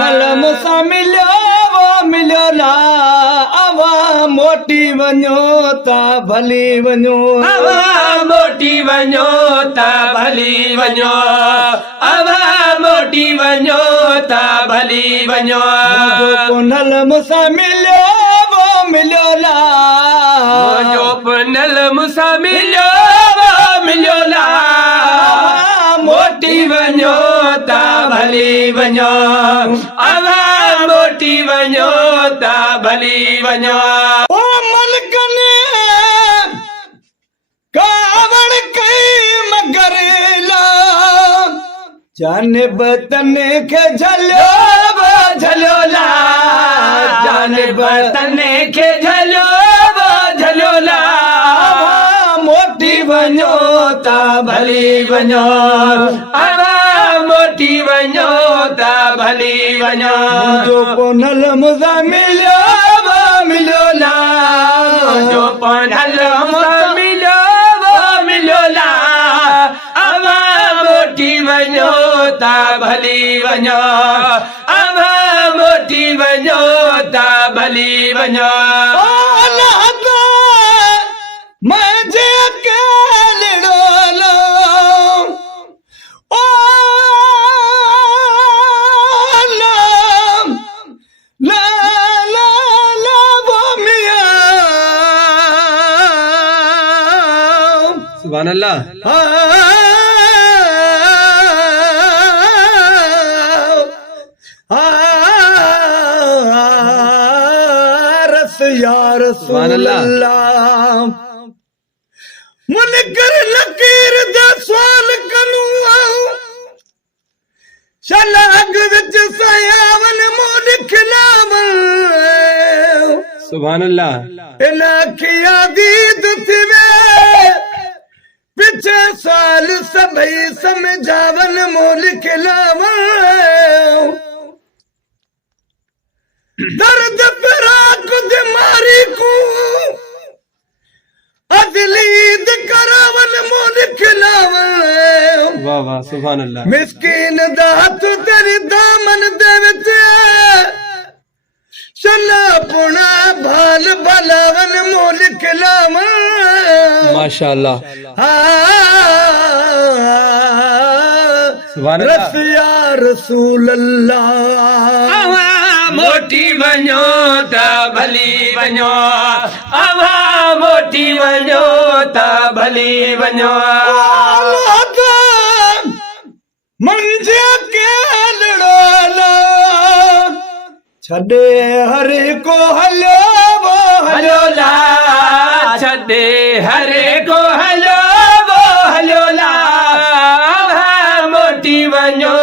नल मूंसां मिलियो वो मिलियो ला अवा मोटी वञो ता भली वञो अवा मोटी वञो ता भली वञो अवा मोटी वञो ता भली वञो नल मूंसां मिलियो वो मिलियो ला जो पुनल मूंसां मिलियो वो मिलियो ला मोटी वञो ता भली वञो अवा मोटी वञो ता भली वञो ओ मलक ने कावड़ कई मगर ला जाने बतन के झलियो झलो ला जाने बतन खे झलो झलो ला मोटी वञो ता भली वञो अवा मोटी वञो ता भली वञो जो पोनल मुझा मिलियो वो मिलियो ला जो पढ़ल मिलियो वो मिलियो ला अवा मोटी वञो ता भली वञो अवा मोटी वञो ता भली वञो मुझे अकेले लो ओ ला ला ला ला वो मियां सुभान अल्लाह रस यार सुभान अल्लाह मुनकर लकीर दा सवाल कनू शलाग विच सयावन मोल खिलावन सुभान अल्लाह इलाखिया दीद थिवे पिछे साल सबई समझावन मोल खिलावन दर्द फिराक दे मारी को अदलीद करावन मोल खिलावन वाह वाह सुभान अल्लाह मिस्कीन दा हथ तेरी दामन दे विच शला पुना भाल भलावन मोल खिलावन माशाअल्लाह सुभान अल्लाह रस या रसूल अल्लाह अवा मोटी वञो ता भली वञो अवा मोटी वञो ता भली वञो मंजे के लड़ो छड़े हरे को हलो वो हलो ला छदे हरे को हलो वो हलो ला अवा मोटी वञो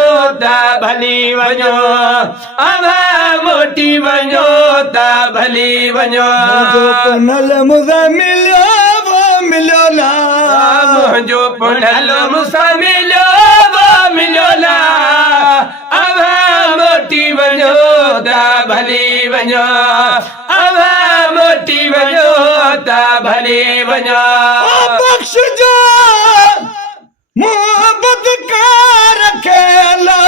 ता भली वञो अवा मोटी वञो ता भली वञो जो पुनल मुझा मिलियो वो मिलियो ला मुंहिंजो पुनल मूंसां मिलियो वो मिलियो ला अवा मोटी वञो ता भली वञो अवा मोटी वञो ता भली वञो बख्श जो मोहब्बत का रखे लो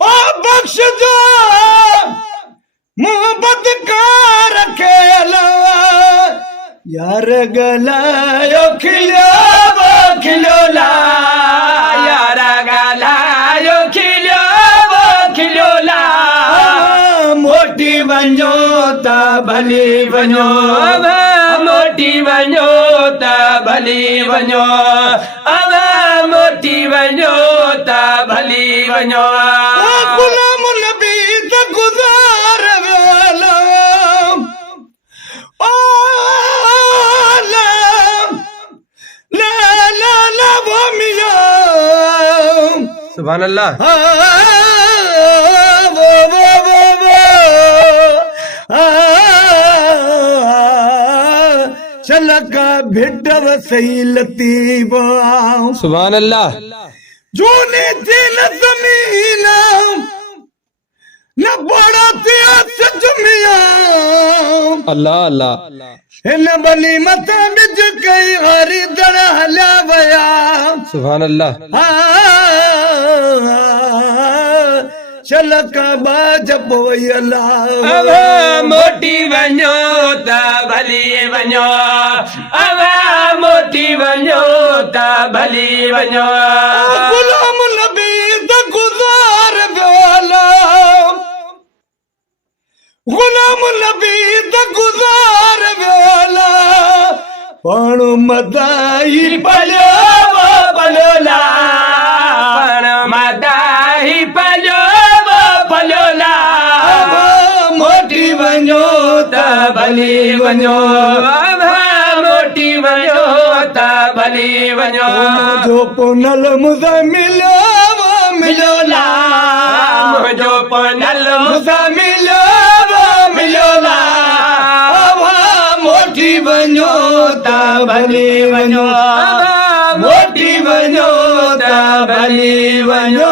ओ बख्श जो मोहब्बत का रखे लो यार गलायो खिलो वो खिलो ला यारा गालायो खिलो वो खिलो ला मोटी वञो ता भली वञो अवा मोटी वञो ता भली वञो अवा मोटी वञो ता भली वञो गुलाम नबी त गुज़ार वेलो ओ ला ला ला ला वो मिया सुभान अल्लाह वो चलका भिड्डव सही लतीबा सुभान अल्लाह जूने दिल ज़मीन न बड़ा थिया सजमिया अल्लाह अल्लाह हिन बली मथा बिज कई हरी दर हला वया सुभान अल्लाह छलक बाज पोइ अब अलाह मोटी वञो त भली वञो अब मोटी वञो त भली वञो गुलाम नबी त गुज़ार वियो गुलाम नबी त गुज़ार वियो पाण मदाई पलो वो पलोला पण मदाही पलो वो पलोला मोटी वञो त भली वञो अब मोटी वञो त भली वञो जो पुनल मुझे मिलो वो मिलो ला मुंहिंजो पनल मुझे मिलो वो मिलो ला मोटी वञो त भली वञो मोटी वञो त भली वञो